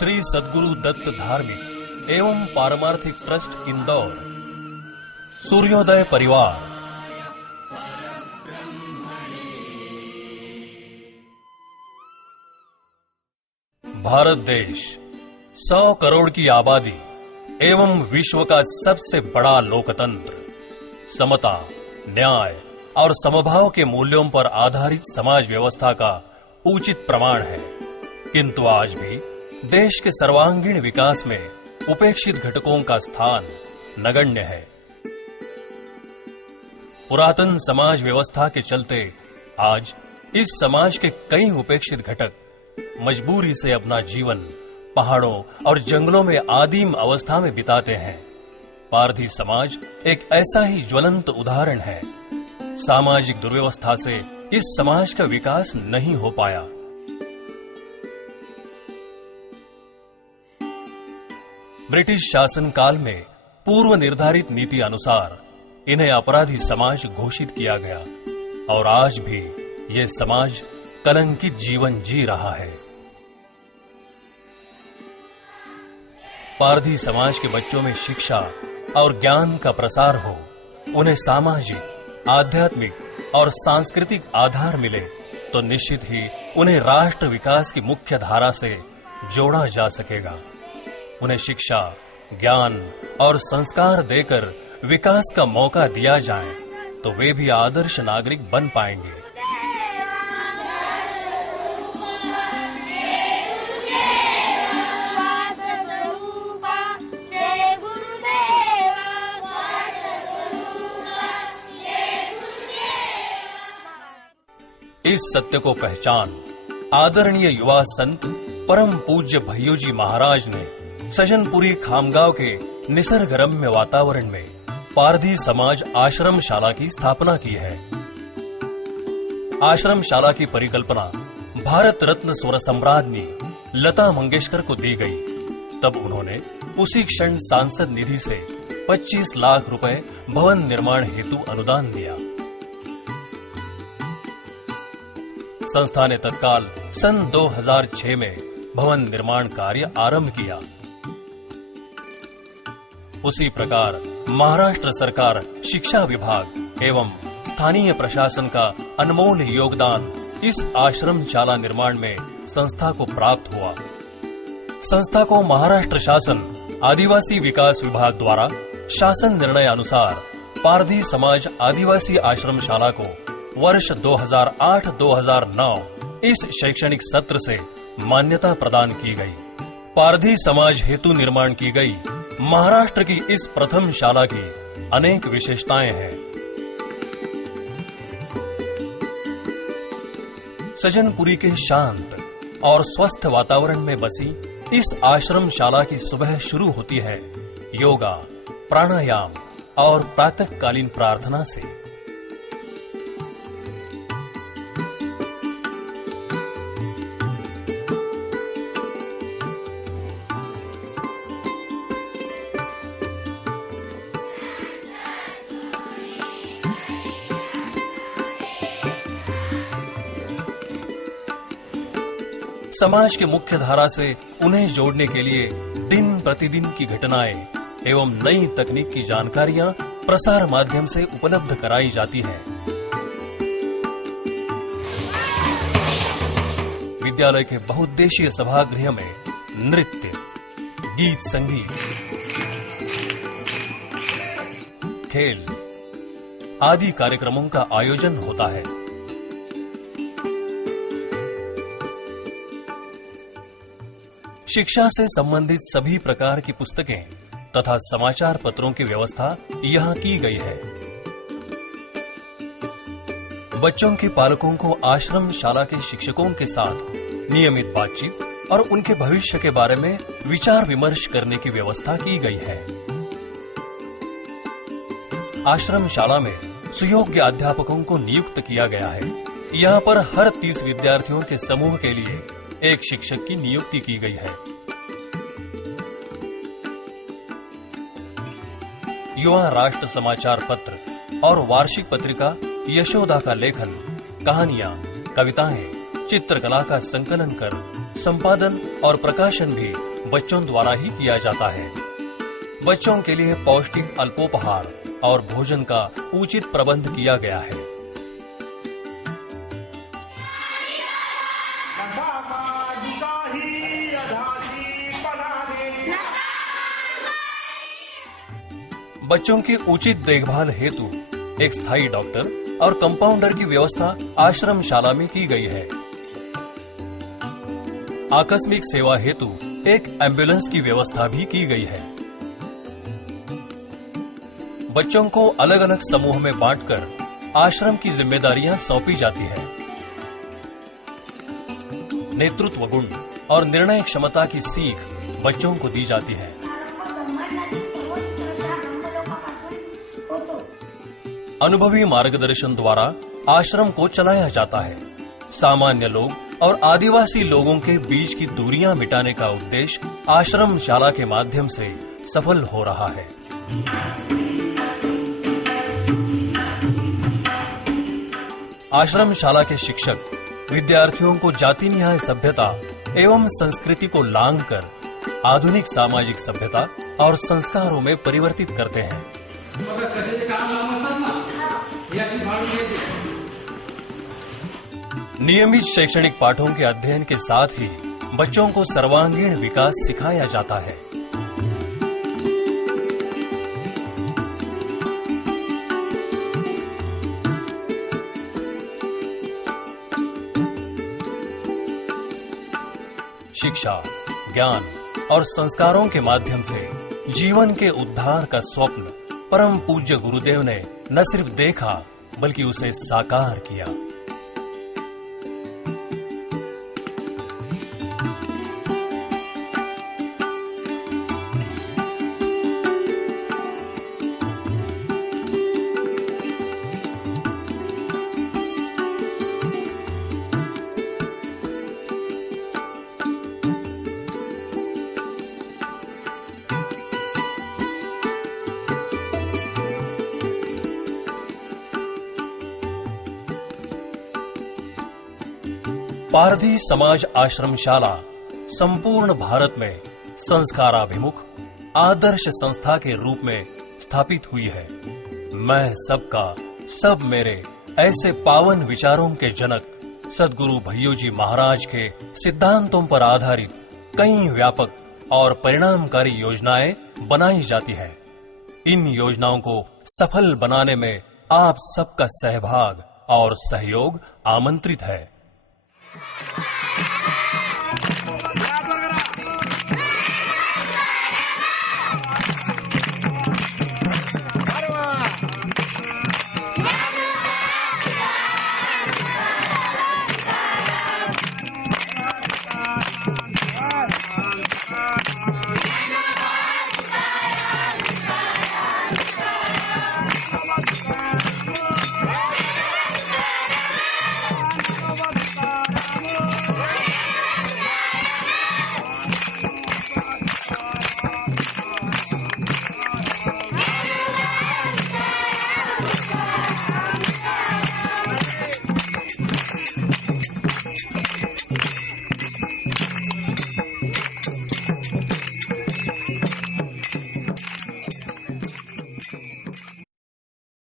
श्री सद्गुरु दत्त धार्मिक एवं पारमार्थिक ट्रस्ट इंदौर, सूर्योदय परिवार। भारत देश 100 करोड़ की आबादी एवं विश्व का सबसे बड़ा लोकतंत्र, समता, न्याय और समभाव के मूल्यों पर आधारित समाज व्यवस्था का उचित प्रमाण है। किंतु आज भी देश के सर्वांगीण विकास में उपेक्षित घटकों का स्थान नगण्य है। पुरातन समाज व्यवस्था के चलते आज इस समाज के कई उपेक्षित घटक मजबूरी से अपना जीवन पहाड़ों और जंगलों में आदिम अवस्था में बिताते हैं। पारधी समाज एक ऐसा ही ज्वलंत उदाहरण है। सामाजिक दुर्व्यवस्था से इस समाज का विकास नहीं हो पाया। ब्रिटिश शासन काल में पूर्व निर्धारित नीति अनुसार इन्हें अपराधी समाज घोषित किया गया और आज भी ये समाज कलंकित जीवन जी रहा है। पारधी समाज के बच्चों में शिक्षा और ज्ञान का प्रसार हो, उन्हें सामाजिक, आध्यात्मिक और सांस्कृतिक आधार मिले तो निश्चित ही उन्हें राष्ट्र विकास की मुख्य धारा से जोड़ा जा सकेगा। उन्हें शिक्षा, ज्ञान और संस्कार देकर विकास का मौका दिया जाए तो वे भी आदर्श नागरिक बन पाएंगे। इस सत्य को पहचान आदरणीय युवा संत परम पूज्य भय्यूजी महाराज ने सजनपुरी खामगांव के निसर्गरम्य वातावरण में पारधी समाज आश्रमशाला की स्थापना की है। आश्रमशाला की परिकल्पना भारत रत्न स्वर सम्राज्ञी लता मंगेशकर को दी गई। तब उन्होंने उसी क्षण सांसद निधि से 25 लाख रुपए भवन निर्माण हेतु अनुदान दिया। संस्था ने तत्काल सन 2006 में भवन निर्माण कार्य आरंभ किया। उसी प्रकार महाराष्ट्र सरकार शिक्षा विभाग एवं स्थानीय प्रशासन का अनमोल योगदान इस आश्रमशाला निर्माण में संस्था को प्राप्त हुआ। संस्था को महाराष्ट्र शासन आदिवासी विकास विभाग द्वारा शासन निर्णय अनुसार पारधी समाज आदिवासी आश्रमशाला को वर्ष 2008-2009 इस शैक्षणिक सत्र से मान्यता प्रदान की गई। पारधी समाज हेतु निर्माण की गई महाराष्ट्र की इस प्रथम शाला की अनेक विशेषताएं हैं। सजनपुरी के शांत और स्वस्थ वातावरण में बसी इस आश्रमशाला की सुबह शुरू होती है योगा, प्राणायाम और प्रातःकालीन प्रार्थना से। समाज के मुख्य धारा से उन्हें जोड़ने के लिए दिन प्रतिदिन की घटनाएं एवं नई तकनीक की जानकारियां प्रसार माध्यम से उपलब्ध कराई जाती हैं। विद्यालय के बहुउद्देशीय सभागृह में नृत्य, गीत संगीत, खेल आदि कार्यक्रमों का आयोजन होता है। शिक्षा से संबंधित सभी प्रकार की पुस्तकें तथा समाचार पत्रों की व्यवस्था यहाँ की गई है। बच्चों के पालकों को आश्रमशाला के शिक्षकों के साथ नियमित बातचीत और उनके भविष्य के बारे में विचार विमर्श करने की व्यवस्था की गई है। आश्रमशाला में सुयोग्य अध्यापकों को नियुक्त किया गया है। यहाँ पर हर 30 विद्यार्थियों के समूह के लिए एक शिक्षक की नियुक्ति की गई है। युवा राष्ट्र समाचार पत्र और वार्षिक पत्रिका यशोदा का लेखन, कहानियां, कविताएं, चित्रकला का संकलन कर संपादन और प्रकाशन भी बच्चों द्वारा ही किया जाता है। बच्चों के लिए पौष्टिक अल्पोपहार और भोजन का उचित प्रबंध किया गया है। बच्चों की उचित देखभाल हेतु एक स्थायी डॉक्टर और कंपाउंडर की व्यवस्था आश्रमशाला में की गई है। आकस्मिक सेवा हेतु एक एम्बुलेंस की व्यवस्था भी की गई है। बच्चों को अलग अलग समूह में बांटकर आश्रम की जिम्मेदारियां सौंपी जाती है। नेतृत्व गुण और निर्णय क्षमता की सीख बच्चों को दी जाती है। अनुभवी मार्गदर्शन द्वारा आश्रम को चलाया जाता है। सामान्य लोग और आदिवासी लोगों के बीच की दूरियां मिटाने का उद्देश्य आश्रमशाला के माध्यम से सफल हो रहा है। आश्रमशाला के शिक्षक विद्यार्थियों को जाति न्याय सभ्यता एवं संस्कृति को लांघकर आधुनिक सामाजिक सभ्यता और संस्कारों में परिवर्तित करते हैं। नियमित शैक्षणिक पाठों के अध्ययन के साथ ही बच्चों को सर्वांगीण विकास सिखाया जाता है। शिक्षा, ज्ञान और संस्कारों के माध्यम से जीवन के उद्धार का स्वप्न परम पूज्य गुरुदेव ने न सिर्फ देखा बल्कि उसे साकार किया। पारधी समाज आश्रमशाला संपूर्ण भारत में संस्काराभिमुख आदर्श संस्था के रूप में स्थापित हुई है। मैं सबका सब मेरे ऐसे पावन विचारों के जनक सद्गुरु भैय्यू जी महाराज के सिद्धांतों पर आधारित कई व्यापक और परिणामकारी योजनाएं बनाई जाती है। इन योजनाओं को सफल बनाने में आप सबका सहभाग और सहयोग आमंत्रित है।